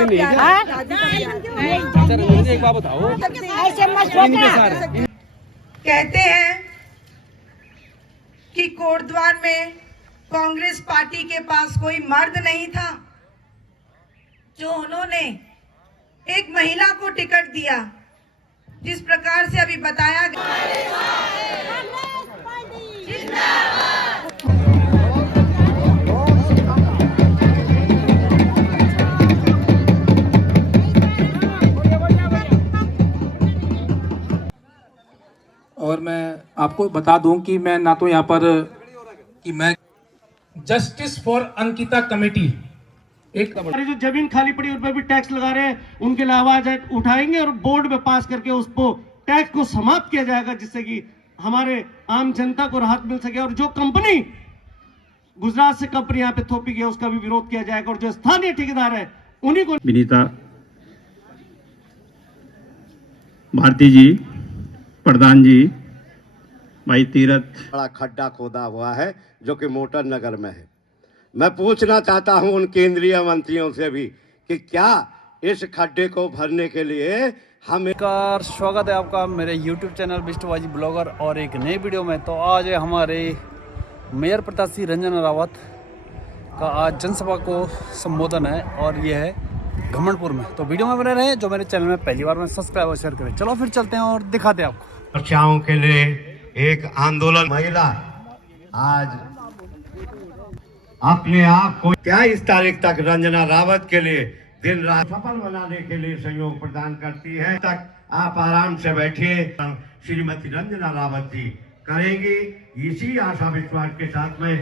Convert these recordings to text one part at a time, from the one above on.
दिन नहीं है क्या? अच्छा रंजन जी एक बात बताओ, कहते हैं कि कोटद्वार में कांग्रेस पार्टी के पास कोई मर्द नहीं था जो उन्होंने एक महिला को टिकट दिया। जिस प्रकार से अभी बताया गया, और मैं आपको बता दूं कि मैं ना तो यहाँ पर कि मैं जस्टिस फॉर अंकिता कमेटी एक जो जमीन खाली पड़ी उन पर भी टैक्स लगा रहे हैं, उनके लिए आवाज उठाएंगे और बोर्ड में पास करके उसको टैक्स को समाप्त किया जाएगा, जिससे कि हमारे आम जनता को राहत मिल सके। और जो कंपनी गुजरात से कंपनी यहाँ पे थोपी गई उसका भी विरोध किया जाएगा, और जो स्थानीय ठेकेदार है उन्हीं को। विनीता भारती जी, प्रधान जी, भाई तीरथ। बड़ा खड्डा खोदा हुआ है जो कि मोटर नगर में है। मैं पूछना चाहता हूं उन केंद्रीय मंत्रियों से भी कि क्या इस खड्डे को भरने के लिए हमें। स्वागत है आपका मेरे YouTube चैनल बिष्टवाजी ब्लॉगर और एक नई वीडियो में। तो आज हमारे मेयर प्रत्याशी रंजन रावत का आज जनसभा को संबोधन है और ये है घमंडपुर में। तो वीडियो में बने रहे, जो मेरे चैनल में पहली बार में सब्सक्राइब और शेयर करें। चलो फिर चलते हैं और दिखाते हैं आपको। बच्चाओं के लिए एक आंदोलन। महिला आज अपने आप को 23 तारीख तक रंजना रावत के लिए दिन रात सफल बनाने के लिए सहयोग प्रदान करती है। तक आप आराम से बैठिए। श्रीमती रंजना रावत जी करेंगी, इसी आशा विश्वास के साथ में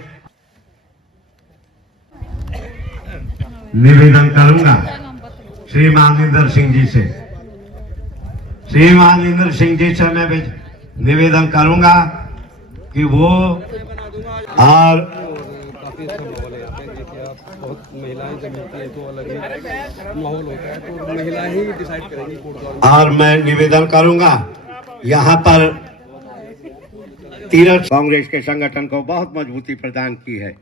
निवेदन करूंगा श्रीमान इंदर सिंह जी से। श्रीमान इंदर सिंह जी से मैं निवेदन करूंगा कि वो और काफी अच्छा माहौल है यहाँ पे। देखिए आप, बहुत महिलाएं जब मिलती है तो अलग ही माहौल होता है, तो महिलाएं ही डिसाइड करेंगी कोटद्वार। और मैं निवेदन करूंगा यहाँ पर तीरथ कांग्रेस के संगठन को बहुत मजबूती प्रदान की है।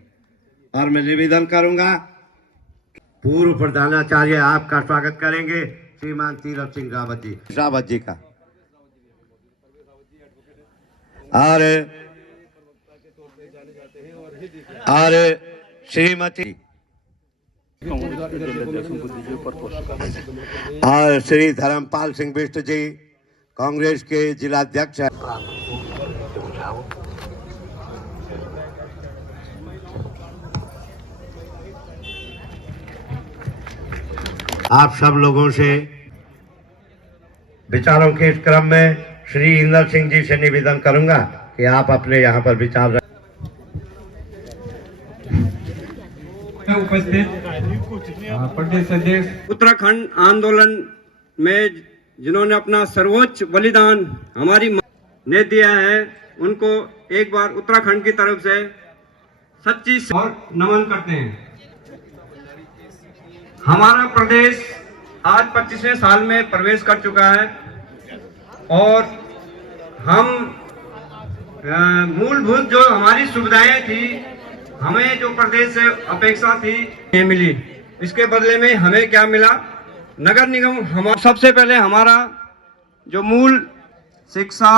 और मैं निवेदन करूंगा पूर्व प्रधानाचार्य आपका स्वागत करेंगे श्रीमान तीरथ सिंह रावत जी का। और श्रीमती और श्री धर्मपाल सिंह बिष्ट जी कांग्रेस के जिलाध्यक्ष हैं। आप सब लोगों से विचारों के इस क्रम में श्री इंदर सिंह जी से निवेदन करूंगा कि आप अपने यहाँ पर विचार रखें। उपस्थित प्रदेश अध्यक्ष उत्तराखंड आंदोलन में जिन्होंने अपना सर्वोच्च बलिदान हमारी ने दिया है, उनको एक बार उत्तराखंड की तरफ से सच्ची और नमन करते हैं। हमारा प्रदेश आज 25वें साल में प्रवेश कर चुका है और हम मूलभूत जो हमारी सुविधाएं थी, हमें जो प्रदेश से अपेक्षा थी नहीं मिली। इसके बदले में हमें क्या मिला? नगर निगम। हमारा सबसे पहले हमारा जो मूल शिक्षा,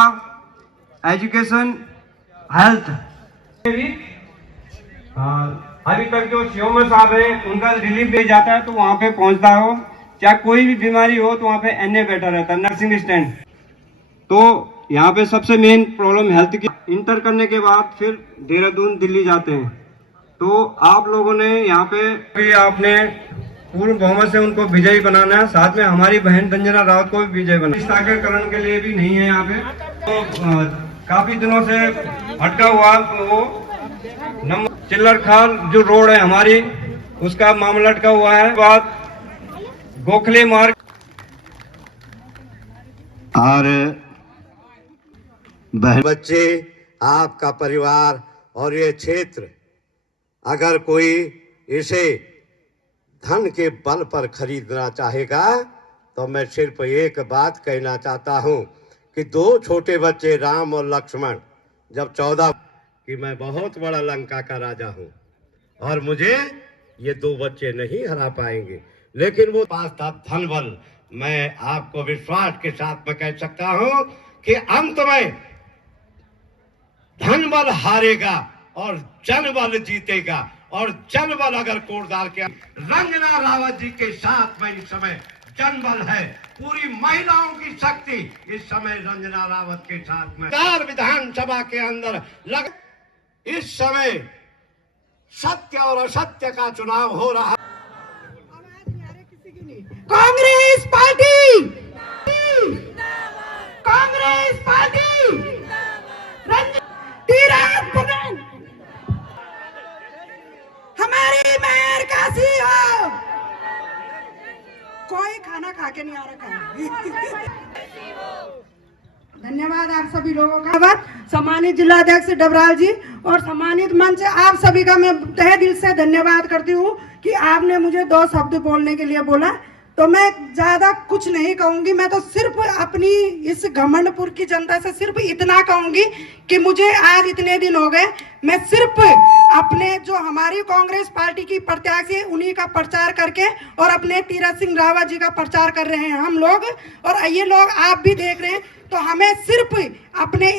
एजुकेशन, हेल्थ, अभी तक जो सीएम साहब है उनका रिलीफ दे जाता है तो वहाँ पे पहुँचता हो, चाहे कोई भी बीमारी हो तो वहाँ पे एनए बैठा रहता है, नर्सिंग स्टैंड। तो यहाँ पे सबसे मेन प्रॉब्लम हेल्थ की। इंटर करने के बाद फिर देहरादून, दिल्ली जाते हैं। तो आप लोगों ने यहाँ पे भी आपने पूर्ण बहुमत से उनको विजयी बनाना है। साथ में हमारी बहन रंजना रावत को भी विजयी बनाना। हस्ताक्षरकरण के लिए भी नहीं है यहाँ पे, तो काफी दिनों से अटका हुआ वो चिल्लरखाल जो रोड है हमारी, उसका मामला अटका हुआ है। बात गोखले मार्ग और बच्चे, आपका परिवार और ये क्षेत्र, अगर कोई इसे धन के बल पर खरीदना चाहेगा तो मैं सिर्फ एक बात कहना चाहता हूं कि दो छोटे बच्चे राम और लक्ष्मण जब 14 कि मैं बहुत बड़ा लंका का राजा हूं और मुझे ये दो बच्चे नहीं हरा पाएंगे। लेकिन वो पास था धन बल। मैं आपको विश्वास के साथ में कह सकता हूं कि अंत में धन बल हारेगा और जन बल जीतेगा। और जन बल अगर कोटद्वार के रंजना रावत जी के साथ में इस समय जन बल है, पूरी महिलाओं की शक्ति इस समय रंजना रावत के साथ में 4 विधानसभा के अंदर लग। इस समय सत्य और असत्य का चुनाव हो रहा है। कांग्रेस पार्टी, कांग्रेस पार्टी, हमारी मेयर कैसी हो? कोई खाना खा के नहीं आ रखा। धन्यवाद आप सभी लोगों का। सम्मानित जिलाध्यक्ष डबराल जी और सम्मानित मंच, आप सभी का मैं तहे दिल से धन्यवाद करती हूँ कि आपने मुझे 2 शब्द बोलने के लिए बोला। तो मैं ज्यादा कुछ नहीं कहूंगी, मैं तो सिर्फ अपनी इस घमंडपुर की जनता से सिर्फ इतना कहूंगी कि मुझे आज इतने दिन हो गए, मैं सिर्फ अपने जो हमारी कांग्रेस पार्टी की प्रत्याशी उन्हीं का प्रचार करके और अपने तीरथ सिंह रावत जी का प्रचार कर रहे हैं हम लोग। और ये लोग आप भी देख रहे हैं। तो हमें सिर्फ अपने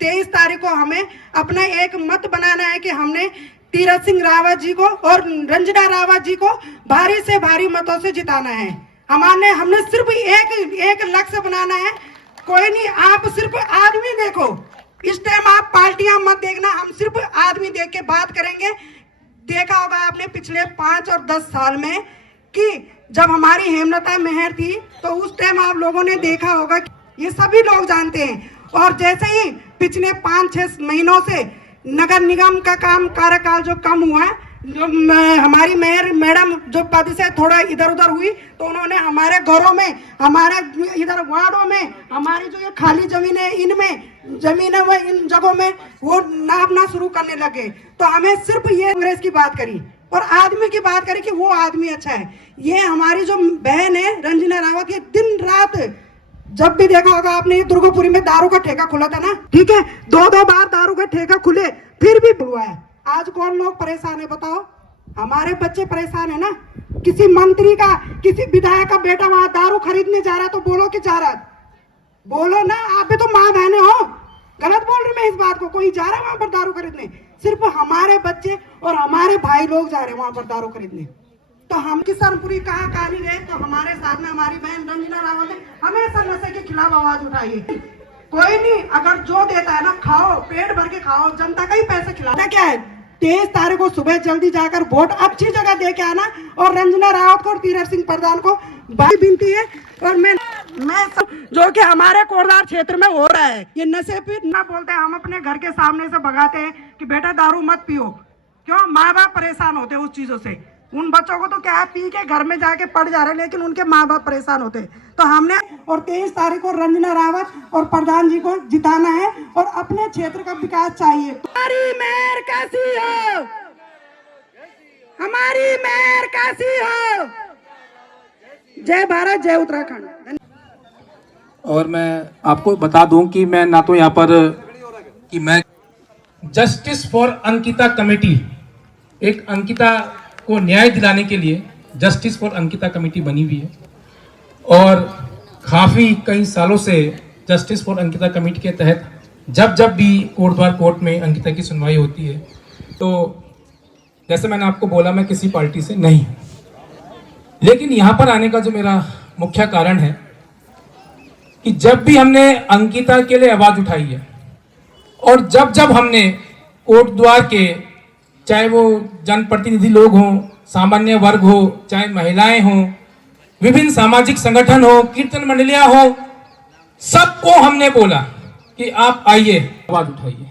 23 तारीख को हमें अपना एक मत बनाना है कि हमने तीरथ सिंह रावत जी को और रंजना रावत जी को भारी से भारी मतों से जिताना है। हमने सिर्फ एक लक्ष्य बनाना है। कोई नहीं, आप सिर्फ आदमी देखो। इस टाइम आप पार्टियां मत देखना, हम सिर्फ आदमी देख के बात करेंगे। देखा होगा आपने पिछले 5 और 10 साल में कि जब हमारी हेमलता मेहर थी तो उस टाइम आप लोगों ने देखा होगा कि ये सभी लोग जानते हैं। और जैसे ही पिछले 5-6 महीनों से नगर निगम का कार्यकाल जो कम हुआ है, जो हमारी मेयर मैडम जो पद से थोड़ा इधर उधर हुई, तो उन्होंने हमारे घरों में, हमारे इधर वार्डों में, हमारी जो ये खाली जमीन है इनमें जमीनों में, इन जगहों में वो नापना शुरू करने लगे। तो हमें सिर्फ ये कांग्रेस की बात करी और आदमी की बात करी कि वो आदमी अच्छा है। ये हमारी जो बहन है रंजना रावत, ये दिन रात, जब भी देखा होगा आपने, दुर्गापुरी में दारू का ठेका खुला था ना, ठीक है, 2 बार दारू का ठेका खुले फिर भी बुलवा है। आज कौन लोग परेशान है बताओ? हमारे बच्चे परेशान है ना। किसी मंत्री का, किसी विधायक का बेटा वहां दारू खरीदने जा रहा तो बोलो कि जा रहा, बोलो ना। आप भी तो माँ बहने हो, गलत बोल रही मैं इस बात को। कोई जा रहा है वहां पर दारू खरीदने? सिर्फ हमारे बच्चे और हमारे भाई लोग जा रहे हैं वहां पर दारू खरीदने। तो हम किशनपुरी कहाँ नहीं गए, तो हमारे साथ में हमारी बहन रंजना रावत ने हमेशा नशे के खिलाफ आवाज उठाई है। कोई नहीं, अगर जो देता है ना खाओ, पेट भर के खाओ, जनता का ही पैसे खिलाना। क्या है, 23 तारीख को सुबह जल्दी जाकर वोट अच्छी जगह दे के आना। और रंजना रावत को और तीरथ सिंह प्रधान को बड़ी विनती है। और मैं जो कि हमारे कोटद्वार क्षेत्र में हो रहा है, ये नशे पे ना बोलते हैं, हम अपने घर के सामने से भगाते हैं कि बेटा दारू मत पियो। क्यों? माँ बाप परेशान होते हैं उस चीजों से। उन बच्चों को तो क्या है, पी के घर में जाके पड़ जा रहे हैं, लेकिन उनके माँ बाप परेशान होते हैं। तो हमने और 23 तारीख को रंजना रावत और प्रधान जी को जिताना है और अपने क्षेत्र का विकास चाहिए। हमारी मेयर कैसी हो? हमारी मेयर कैसी हो? जय भारत, जय उत्तराखंड। और मैं आपको बता दूं कि मैं ना तो यहाँ पर कि मैं जस्टिस फॉर अंकिता कमेटी, एक अंकिता को न्याय दिलाने के लिए जस्टिस फॉर अंकिता कमेटी बनी हुई है। और काफ़ी कई सालों से जस्टिस फॉर अंकिता कमेटी के तहत जब भी कोटद्वार कोर्ट में अंकिता की सुनवाई होती है, तो जैसे मैंने आपको बोला, मैं किसी पार्टी से नहीं, लेकिन यहाँ पर आने का जो मेरा मुख्य कारण है कि जब भी हमने अंकिता के लिए आवाज़ उठाई है और जब हमने कोटद्वार के, चाहे वो जनप्रतिनिधि लोग हों, सामान्य वर्ग हो, चाहे महिलाएं हों, विभिन्न सामाजिक संगठन हो, कीर्तन मंडलियां हो, सबको हमने बोला कि आप आइए, आवाज उठाइए।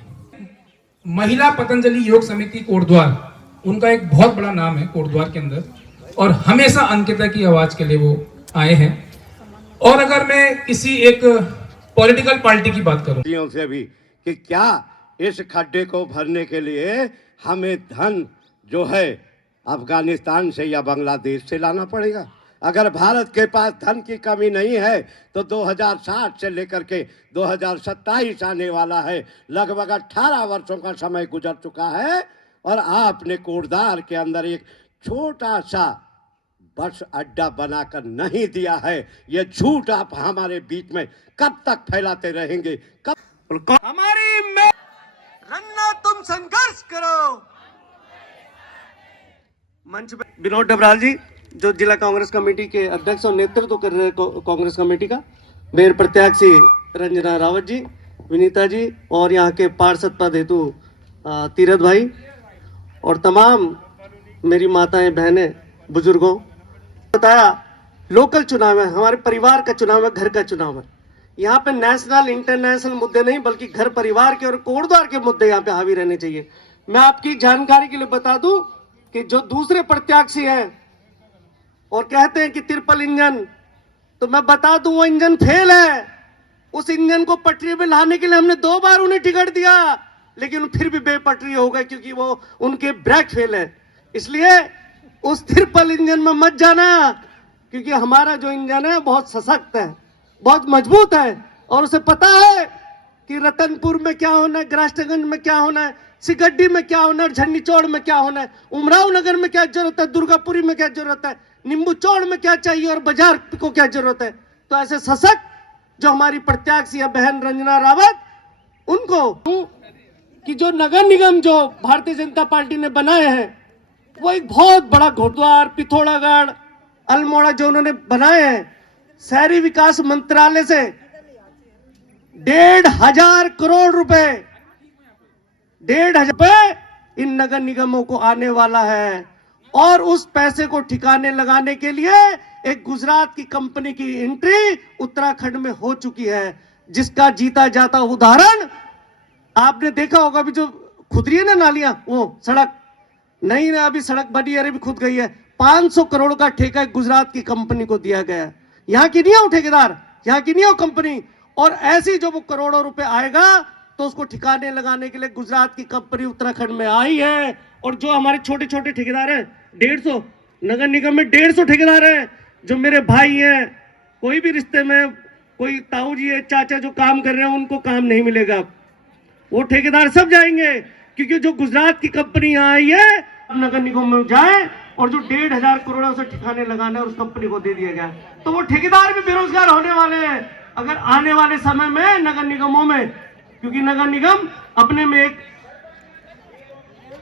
महिला पतंजलि योग समिति कोटद्वार, उनका एक बहुत बड़ा नाम है कोटद्वार के अंदर, और हमेशा अंकिता की आवाज के लिए वो आए हैं। और अगर मैं किसी एक पॉलिटिकल पार्टी की बात करूं से भी कि क्या इस खड्डे को भरने के लिए हमें धन जो है अफगानिस्तान से या बांग्लादेश से लाना पड़ेगा? अगर भारत के पास धन की कमी नहीं है तो 2060 से लेकर के 2027 आने वाला है, लगभग 18 वर्षों का समय गुजर चुका है और आपने कोटद्वार के अंदर एक छोटा सा बस अड्डा बनाकर नहीं दिया है। ये झूठ आप हमारे बीच में कब तक फैलाते रहेंगे? कब हमारी रन्ना तुम संघर्ष करो। मंच पे विनोद डबराल जी जो जिला कांग्रेस कमेटी के अध्यक्ष और नेतृत्व कर रहे कांग्रेस कमेटी का, मेयर प्रत्याशी रंजना रावत जी, विनीता जी और यहाँ के पार्षद पद हेतु तीरथ भाई और तमाम मेरी माताएं बहनें बुजुर्गों, बताया लोकल चुनाव है, हमारे परिवार का चुनाव है, घर का चुनाव है। यहाँ पे नेशनल इंटरनेशनल मुद्दे नहीं बल्कि घर परिवार के और कोटद्वार के मुद्दे यहाँ पे हावी रहने चाहिए। मैं आपकी जानकारी के लिए बता दूं कि जो दूसरे प्रत्याशी हैं और कहते हैं कि ट्रिपल इंजन, तो मैं बता दूं वो इंजन फेल है। उस इंजन को पटरी पे लाने के लिए हमने 2 बार उन्हें टिकट दिया, लेकिन फिर भी बेपटरी हो गए क्योंकि वो उनके ब्रेक फेल है। इसलिए उस ट्रिपल इंजन में मत जाना, क्योंकि हमारा जो इंजन है बहुत सशक्त है, बहुत मजबूत है और उसे पता है कि रतनपुर में क्या होना है, ग्रास्टगंज में क्या होना है, सिगड्डी में क्या होना है, झंडी चौड़ में क्या होना है, उमराव नगर में क्या जरूरत है, दुर्गापुरी में क्या जरूरत है, नींबू चौड़ में क्या चाहिए और बाजार को क्या जरूरत है। तो ऐसे सशक्त जो हमारी प्रत्याशी है बहन रंजना रावत, उनको कि जो नगर निगम जो भारतीय जनता पार्टी ने बनाए हैं वो एक बहुत बड़ा घोड़द्वार, पिथौरागढ़, अल्मोड़ा जो उन्होंने बनाए हैं, शहरी विकास मंत्रालय से 1,500 करोड़ रुपए 1,500 रुपए इन नगर निगमों को आने वाला है। और उस पैसे को ठिकाने लगाने के लिए एक गुजरात की कंपनी की एंट्री उत्तराखंड में हो चुकी है, जिसका जीता जाता उदाहरण आपने देखा होगा। अभी जो खुद रही है ना नालियां, वो सड़क नहीं है, अभी सड़क बनी है, अभी खुद गई है। 500 करोड़ का ठेका गुजरात की कंपनी को दिया गया। यहाँ की नहीं है वो ठेकेदार, यहाँ की नहीं है वो कंपनी। और ऐसी जो वो करोड़ों रुपए आएगा तो उसको ठिकाने लगाने के लिए गुजरात की कंपनी उत्तराखंड में आई है। और जो हमारे छोटे छोटे ठेकेदार हैं, 150 नगर निगम में 150 ठेकेदार हैं जो मेरे भाई हैं, कोई भी रिश्ते में कोई ताऊ जी है, चाचा जो काम कर रहे हैं, उनको काम नहीं मिलेगा। वो ठेकेदार सब जाएंगे, क्योंकि जो गुजरात की कंपनी यहाँ आई है नगर निगम में जाए और जो 1,500 करोड़ है उसे ठिकाने लगाना है और उस कंपनी को दे दिया गया, तो वो ठेकेदार भी बेरोजगार होने वाले हैं अगर आने वाले समय में नगर निगमों में। क्योंकि नगर निगम अपने में एक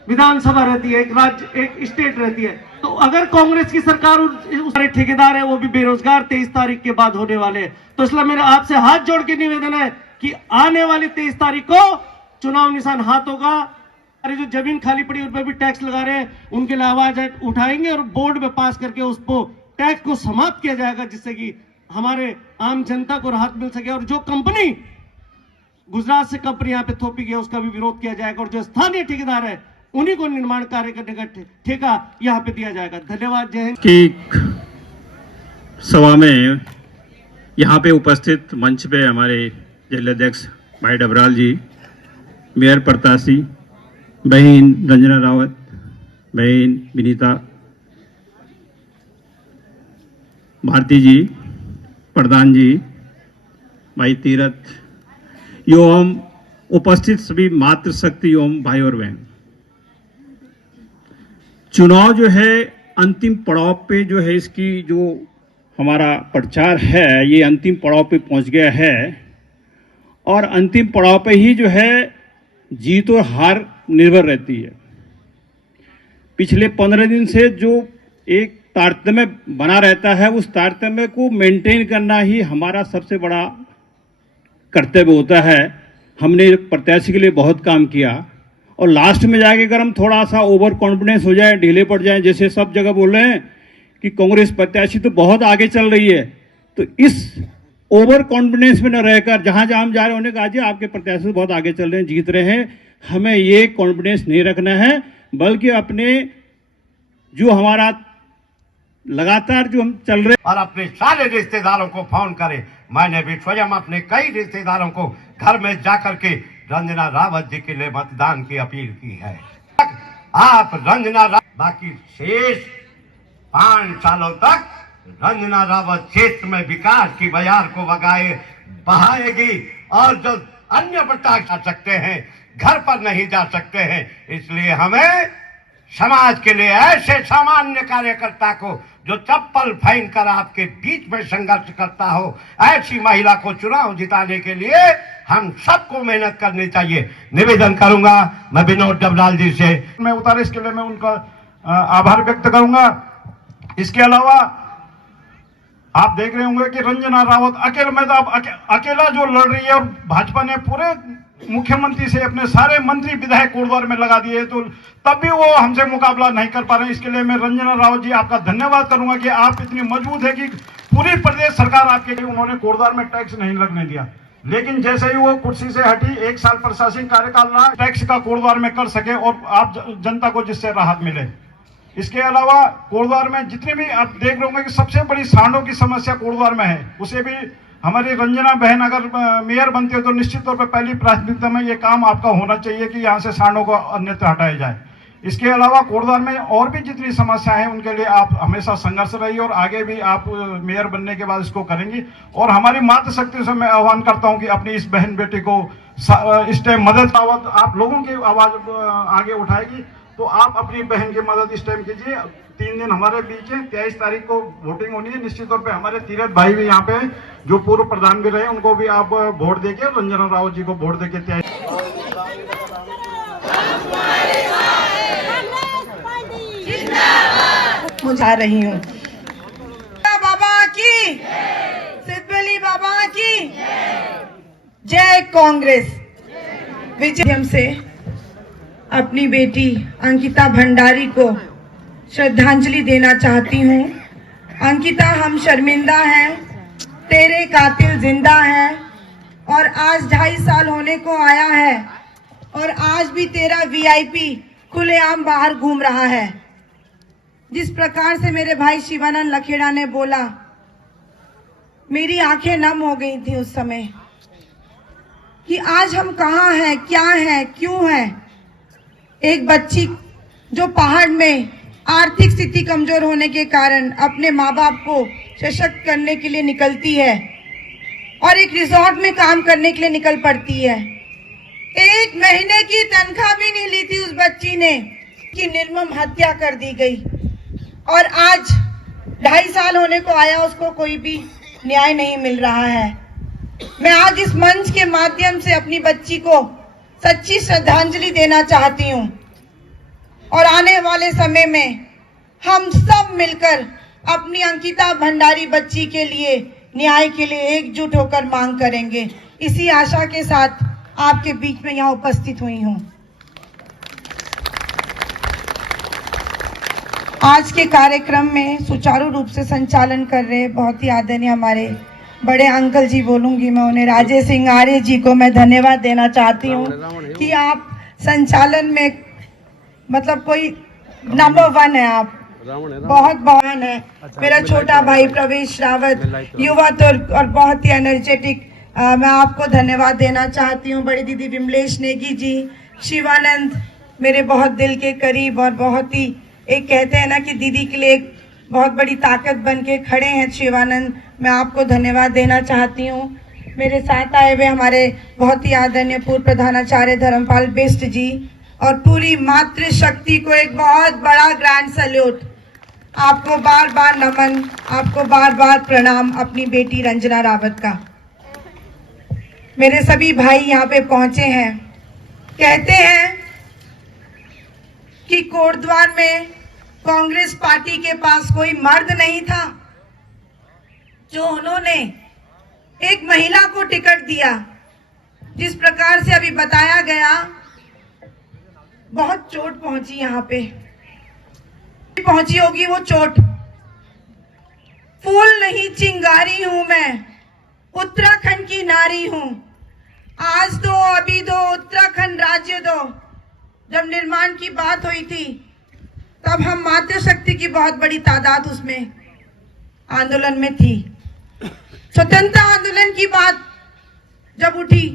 विधानसभा रहती है, एक राज्य, एक स्टेट रहती है। तो अगर कांग्रेस की सरकार उस सारे ठेकेदार है वो भी बेरोजगार 23 तारीख के बाद होने वाले हैं। तो इसलिए मेरा आपसे हाथ जोड़ के निवेदन है कि आने वाली 23 तारीख को चुनाव निशान हाथ होगा। अरे जो जमीन खाली पड़ी उन पर भी टैक्स लगा रहे हैं, उनके लिए आवाज उठाएंगे और बोर्ड में पास करके उसको टैक्स को समाप्त किया जाएगा, जिससे कि हमारे आम जनता को राहत मिल सके। और जो कंपनी गुजरात से कंपनी यहाँ पे थोपी गई उसका भी विरोध किया जाएगा और जो स्थानीय ठेकेदार है उन्हीं को निर्माण कार्य करने का ठेका यहाँ पे दिया जाएगा। धन्यवाद। जय हिंद। की सभा में यहाँ पे उपस्थित मंच पे हमारे जिलाध्यक्ष भाई डबराल जी, मेयर प्रत्याशी बहन रंजना रावत, बहन विनीता भारती जी, प्रधान जी भाई तीरथ एवं उपस्थित सभी मातृशक्ति एवं भाई और बहन, चुनाव जो है अंतिम पड़ाव पे जो है, इसकी जो हमारा प्रचार है ये अंतिम पड़ाव पे पहुंच गया है। और अंतिम पड़ाव पे ही जो है जीत और हार निर्भर रहती है। पिछले 15 दिन से जो एक तारतम्य बना रहता है, उस तारतम्य को मेंटेन करना ही हमारा सबसे बड़ा कर्तव्य होता है। हमने प्रत्याशी के लिए बहुत काम किया और लास्ट में जाके अगर हम थोड़ा सा ओवर कॉन्फिडेंस हो जाए, ढीले पड़ जाए, जैसे सब जगह बोल रहे हैं कि कांग्रेस प्रत्याशी तो बहुत आगे चल रही है, तो इस ओवर कॉन्फिडेंस में न रहकर जहां जहां हम जा रहे हैं उन्हें कहा जी आपके प्रत्याशी बहुत आगे चल रहे हैं, जीत रहे हैं, हमें ये कॉन्फिडेंस नहीं रखना है, बल्कि अपने जो हमारा लगातार जो हम चल रहे और अपने सारे रिश्तेदारों को फोन करें। मैंने भी स्वयं अपने कई रिश्तेदारों को घर में जाकर के रंजना रावत जी के लिए मतदान की अपील की है। आप रंजना रावत, बाकी शेष 5 सालों तक रंजना रावत क्षेत्र में विकास की बयार को बहाएगी और जो अन्य प्रत्याशी जा सकते हैं घर पर नहीं जा सकते हैं। इसलिए हमें समाज के लिए ऐसे सामान्य कार्यकर्ता को जो चप्पल फेंक कर आपके बीच में संघर्ष करता हो, ऐसी महिला को चुनाव जिताने के लिए हम सबको मेहनत करनी चाहिए। निवेदन करूंगा मैं विनोद डबलाल जी से। मैं उतारे, इसके लिए मैं उनका आभार व्यक्त करूंगा। इसके अलावा आप देख रहे होंगे कि रंजना रावत अकेला जो लड़ रही है, और भाजपा ने पूरे मुख्यमंत्री से अपने सारे मंत्री विधायक कोटद्वार में लगा दिए, तो तब भी वो हमसे मुकाबला नहीं कर पा रहे हैं। इसके लिए मैं रंजना रावत जी आपका धन्यवाद करूंगा कि आप इतनी मजबूत है कि पूरी प्रदेश सरकार आपके लिए, उन्होंने कोटद्वार में टैक्स नहीं लगने दिया, लेकिन जैसे ही वो कुर्सी से हटी, 1 साल प्रशासनिक कार्यकाल रहा, टैक्स का कोटद्वार में कर सके और आप जनता को जिससे राहत मिले। इसके अलावा कोटद्वार में जितने भी आप देख रहे होंगे कि सबसे बड़ी सांडों की समस्या कोटद्वार में है, उसे भी हमारी रंजना बहन अगर मेयर बनती है तो निश्चित तौर पर पहली प्राथमिकता में ये काम आपका होना चाहिए कि यहाँ से सांडों को अन्यत्र हटाया जाए। इसके अलावा कोटद्वार में और भी जितनी समस्याएं हैं उनके लिए आप हमेशा संघर्ष रहिए और आगे भी आप मेयर बनने के बाद इसको करेंगी। और हमारी मातृशक्ति से मैं आह्वान करता हूं कि अपनी इस बहन बेटी को इस टाइम मदद आप लोगों की आवाज आगे उठाएगी, तो आप अपनी बहन की मदद इस टाइम कीजिए। 3 दिन हमारे बीच है, 23 तारीख को वोटिंग होनी है। निश्चित तौर पे हमारे तीरथ भाई भी यहाँ पे हैं, जो पूर्व प्रधान भी रहे, उनको भी आप वोट देके, रंजना रावत जी को वोट देके मुझा रही हूँ। बाबा की, सिद्धवली बाबा की जय। कांग्रेस विजय से अपनी बेटी अंकिता भंडारी को श्रद्धांजलि देना चाहती हूँ। अंकिता, हम शर्मिंदा हैं, तेरे कातिल जिंदा है और आज 2.5 साल होने को आया है और आज भी तेरा वीआईपी खुलेआम बाहर घूम रहा है। जिस प्रकार से मेरे भाई शिवानंद लखेड़ा ने बोला, मेरी आंखें नम हो गई थी उस समय कि आज हम कहाँ हैं, क्या हैं, क्यों हैं। एक बच्ची जो पहाड़ में आर्थिक स्थिति कमजोर होने के कारण अपने माँ बाप को सशक्त करने के लिए निकलती है और एक रिजॉर्ट में काम करने के लिए निकल पड़ती है। 1 महीने की तनख्वाह भी नहीं ली थी उस बच्ची ने कि निर्मम हत्या कर दी गई और आज 2.5 साल होने को आया, उसको कोई भी न्याय नहीं मिल रहा है। मैं आज इस मंच के माध्यम से अपनी बच्ची को सच्ची श्रद्धांजलि देना चाहती हूँ और आने वाले समय में हम सब मिलकर अपनी अंकिता भंडारी बच्ची के लिए न्याय के लिए एकजुट होकर मांग करेंगे। इसी आशा के साथ आपके बीच में यहाँ उपस्थित हुई हूँ। आज के कार्यक्रम में सुचारू रूप से संचालन कर रहे बहुत ही आदरणीय हमारे बड़े अंकल जी, बोलूंगी मैं उन्हें, राजेश सिंह आर्य जी को मैं धन्यवाद देना चाहती हूँ कि आप संचालन में मतलब कोई नंबर 1 है, आप बहुत बहन है। मेरा छोटा भाई प्रवेश रावत, युवा तो और बहुत ही एनर्जेटिक, मैं आपको धन्यवाद देना चाहती हूँ। बड़ी दीदी विमलेश नेगी जी, शिवानंद मेरे बहुत दिल के करीब और बहुत ही, एक कहते हैं ना कि दीदी के लिए एक बहुत बड़ी ताकत बन के खड़े हैं शिवानंद, मैं आपको धन्यवाद देना चाहती हूँ। मेरे साथ आए हुए हमारे बहुत ही आदरणीय पूर्व प्रधानाचार्य धर्मपाल बिष्ट जी और पूरी मातृशक्ति को एक बहुत बड़ा ग्रैंड सैल्यूट। आपको बार बार नमन, आपको बार बार प्रणाम अपनी बेटी रंजना रावत का। मेरे सभी भाई यहाँ पे पहुंचे हैं। कहते हैं कि कोटद्वार में कांग्रेस पार्टी के पास कोई मर्द नहीं था जो उन्होंने एक महिला को टिकट दिया। जिस प्रकार से अभी बताया गया, बहुत चोट पहुंची, यहाँ पे पहुंची होगी वो चोट। फूल नहीं चिंगारी हूं मैं, उत्तराखंड की नारी हूं। आज दो, अभी दो, उत्तराखंड राज्य दो। जब निर्माण की बात हुई थी तब हम मातृशक्ति की बहुत बड़ी तादाद उसमें आंदोलन में थी। स्वतंत्रता आंदोलन की बात जब उठी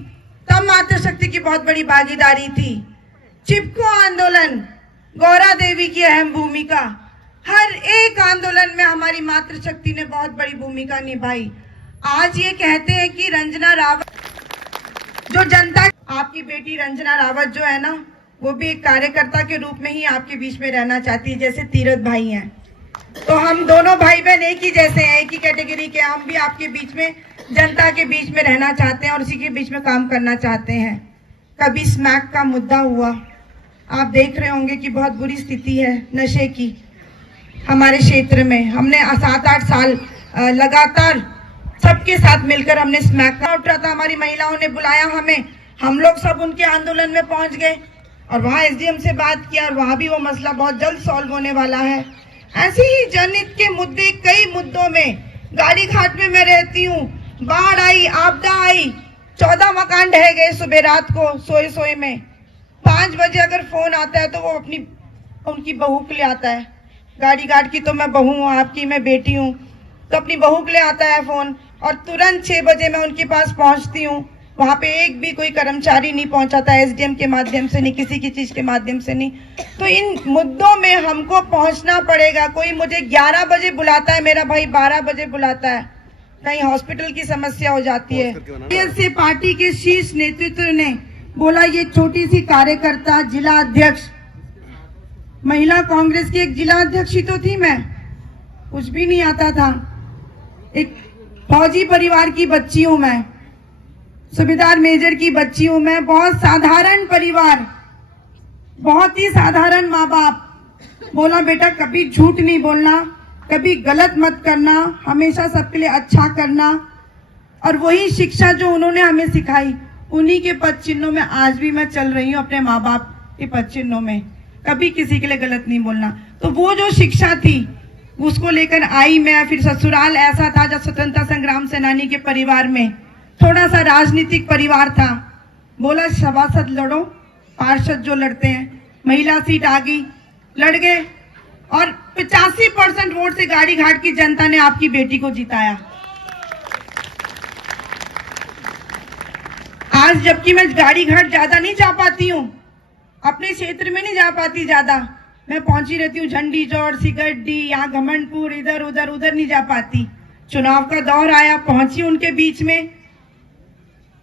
तब मातृशक्ति की बहुत बड़ी भागीदारी थी। चिपको आंदोलन, गौरा देवी की अहम भूमिका, हर एक आंदोलन में हमारी मातृशक्ति ने बहुत बड़ी भूमिका निभाई। आज ये कहते हैं कि रंजना रावत जो जनता, आपकी बेटी रंजना रावत जो है ना, वो भी एक कार्यकर्ता के रूप में ही आपके बीच में रहना चाहती है, जैसे तीरथ भाई हैं। तो हम दोनों भाई बहन एक ही जैसे हैं, एक ही कैटेगरी के। हम भी आपके बीच में, जनता के बीच में रहना चाहते हैं और उसी के बीच में काम करना चाहते हैं। कभी स्मैक का मुद्दा हुआ, आप देख रहे होंगे कि बहुत बुरी स्थिति है नशे की हमारे क्षेत्र में। हमने 7-8 साल लगातार सबके साथ मिलकर हमने स्मैक का उठ रहा था, हमारी महिलाओं ने बुलाया हमें, हम लोग सब उनके आंदोलन में पहुंच गए और वहां एसडीएम से बात किया और वहां भी वो मसला बहुत जल्द सॉल्व होने वाला है। ऐसे ही जनहित के मुद्दे, कई मुद्दों में, गाड़ी घाट में मैं रहती हूँ, बाढ़ आई, आपदा आई, 14 मकान ढह गए सुबह रात को सोए में। 5 बजे अगर फोन आता है तो वो उनकी बहू के लिए आता है। गाड़ी घाट की तो मैं बहू हूँ, आपकी मैं बेटी हूँ, तो अपनी बहू के लिए आता है फोन और तुरंत 6 बजे मैं उनके पास पहुंचती हूँ। वहां पे एक भी कोई कर्मचारी नहीं पहुंचा था, एसडीएम के माध्यम से नहीं, किसी की चीज के माध्यम से नहीं। तो इन मुद्दों में हमको पहुंचना पड़ेगा। कोई मुझे 11 बजे बुलाता है, मेरा भाई 12 बजे बुलाता है, कहीं हॉस्पिटल की समस्या हो जाती है। से पार्टी के शीर्ष नेतृत्व ने बोला ये छोटी सी कार्यकर्ता, जिला अध्यक्ष, महिला कांग्रेस की एक जिला अध्यक्ष ही तो थी मैं, कुछ भी नहीं आता था। एक फौजी परिवार की बच्ची हूं मैं, सूबेदार मेजर की बच्ची हूं मैं, बहुत साधारण परिवार, बहुत ही साधारण माँ बाप। बोला बेटा कभी झूठ नहीं बोलना, कभी गलत मत करना, हमेशा सबके लिए अच्छा करना। और वही शिक्षा जो उन्होंने हमें सिखाई, उन्हीं के पद चिन्हों में आज भी मैं चल रही हूँ, अपने माँ बाप के पद चिन्हों में, कभी किसी के लिए गलत नहीं बोलना। तो वो जो शिक्षा थी उसको लेकर आई मैं। फिर ससुराल ऐसा था जब स्वतंत्रता संग्राम सेनानी के परिवार में, थोड़ा सा राजनीतिक परिवार था। बोला सभासद लड़ो, पार्षद जो लड़ते हैं, महिला सीट आ गई, लड़ गए और 85% वोट से गाड़ी घाट की जनता ने आपकी बेटी को जिताया। आज जबकि मैं गाड़ी घाट ज्यादा नहीं जा पाती हूँ, अपने क्षेत्र में नहीं जा पाती ज्यादा, मैं पहुंची रहती हूँ झंडी चौड़, सिगड्डी, यहाँ घमंडपुर, इधर उधर नहीं जा पाती। चुनाव का दौर आया, पहुंची उनके बीच में,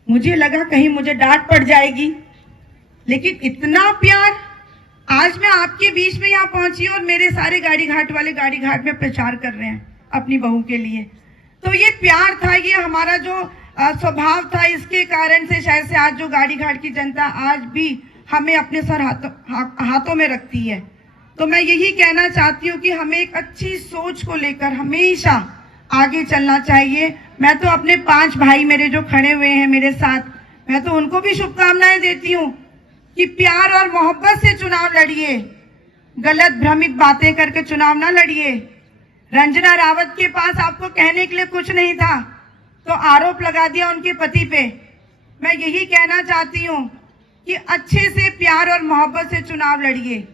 मुझे लगा कहीं मुझे डांट पड़ जाएगी, लेकिन इतना प्यार। आज मैं आपके बीच में यहाँ पहुंची और मेरे सारे गाड़ी घाट वाले गाड़ी घाट में प्रचार कर रहे हैं अपनी बहू के लिए। तो ये प्यार था, ये हमारा जो स्वभाव था, इसके कारण से शायद से आज जो गाड़ी घाट की जनता आज भी हमें अपने सर हाथों में रखती है। तो मैं यही कहना चाहती हूँ कि हमें एक अच्छी सोच को लेकर हमेशा आगे चलना चाहिए। मैं तो अपने 5 भाई मेरे जो खड़े हुए हैं मेरे साथ, मैं तो उनको भी शुभकामनाएं देती हूँ कि प्यार और मोहब्बत से चुनाव लड़िए, गलत भ्रमित बातें करके चुनाव ना लड़िए। रंजना रावत के पास आपको कहने के लिए कुछ नहीं था तो आरोप लगा दिया उनके पति पे। मैं यही कहना चाहती हूँ कि अच्छे से प्यार और मोहब्बत से चुनाव लड़िए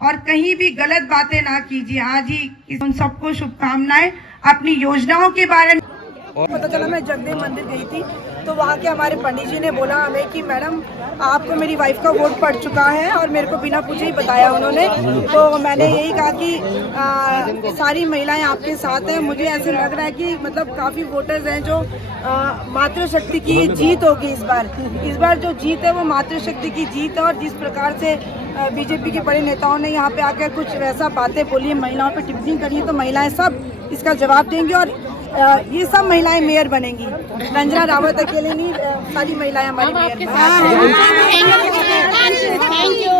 और कहीं भी गलत बातें ना कीजिए। आज ही उन सबको शुभकामनाएं। अपनी योजनाओं के बारे में पता चला, मैं जगदेव मंदिर गई थी तो वहाँ के हमारे पंडित जी ने बोला हमें कि मैडम आपको मेरी वाइफ का वोट पड़ चुका है, और मेरे को बिना पूछे ही बताया उन्होंने। तो मैंने यही कहा कि सारी महिलाएं आपके साथ हैं। मुझे ऐसे लग रहा है कि मतलब काफ़ी वोटर्स हैं जो मातृशक्ति की जीत होगी इस बार जो जीत है वो मातृशक्ति की जीत है। और जिस प्रकार से बीजेपी के बड़े नेताओं ने यहाँ पे आकर कुछ वैसा बातें बोली, महिलाओं पे टिप्पणी करी है, तो महिलाएं सब इसका जवाब देंगी और ये सब महिलाएं मेयर बनेंगी। रंजना रावत अकेले नहीं, सारी महिलाएं हमारी मेयर बनेंगी।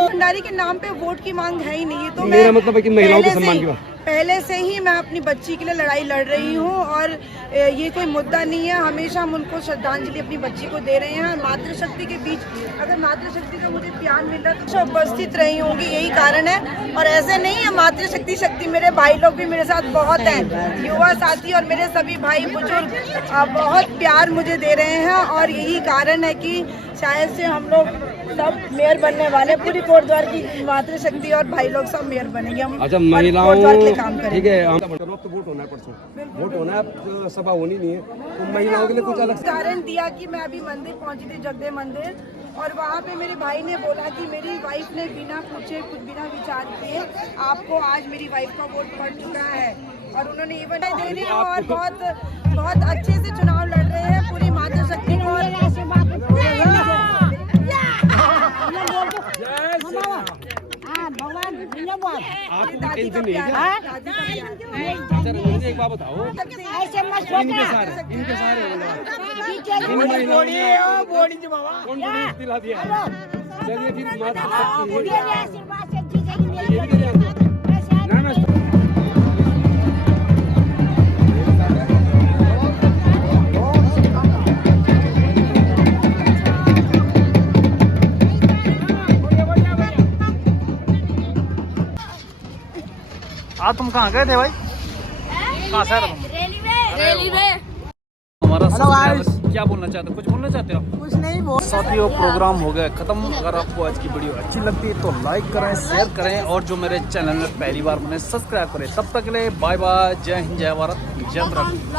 भंडारी के नाम पे वोट की मांग है ही नहीं। तो मेरा मतलब है कि महिलाओं के सम्मान की बात, पहले से ही मैं अपनी बच्ची के लिए लड़ाई लड़ रही हूँ और ये कोई मुद्दा नहीं है। हमेशा हम उनको श्रद्धांजलि अपनी बच्ची को दे रहे हैं। मातृशक्ति के बीच अगर मातृशक्ति का मुझे प्यार मिल रहा है तो उपस्थित रही होंगी, यही कारण है। और ऐसे नहीं है मातृशक्ति मेरे भाई लोग भी मेरे साथ बहुत हैं, युवा साथी और मेरे सभी भाई बुजुर्ग बहुत प्यार मुझे दे रहे हैं। और यही कारण है कि शायद से हम लोग सब मेयर बनने वाले, पूरी कोटद्वार की मातृशक्ति और भाई लोग सब मेयर बनेंगे। हम अच्छा महिलाओं, काम करेंगे। ठीक है, तो वोट होना है, परसों वोट होना है, सभा होनी नहीं है, तो महिलाओं के लिए कुछ अलग कारण दिया कि मैं अभी मंदिर पहुंची थी, जगदेव मंदिर, और वहाँ पे मेरे भाई ने बोला कि मेरी वाइफ ने बिना पूछे कुछ बिना विचार किए आपको आज मेरी वाइफ का वोट पड़ चुका है। और उन्होंने ये बधाई दे रही है और बहुत अच्छे से चुनाव लड़ रहे हैं पूरी मातृशक्ति को। आपको टेंशन नहीं है क्या? दादी का प्यार। अच्छा रंजन जी एक बात बताओ, इनके सारे कौन बड़ी दिला दिया है? चलिए फिर बात कर सकती है। ना ना आज तुम कहाँ गए थे भाई? कहाँ से आ रहे तुम? हमारा सब्सक्राइबर क्या बोलना चाहते हो? कुछ बोलना चाहते हो? कुछ नहीं बोल। साथियों प्रोग्राम हो गया खत्म। अगर आपको आज की वीडियो अच्छी लगती है तो लाइक करें, शेयर करें और जो मेरे चैनल में पहली बार बने सब्सक्राइब करें। तब तक के लिए बाय बाय, जय हिंद, जय भारत, जय उत्तराखंड।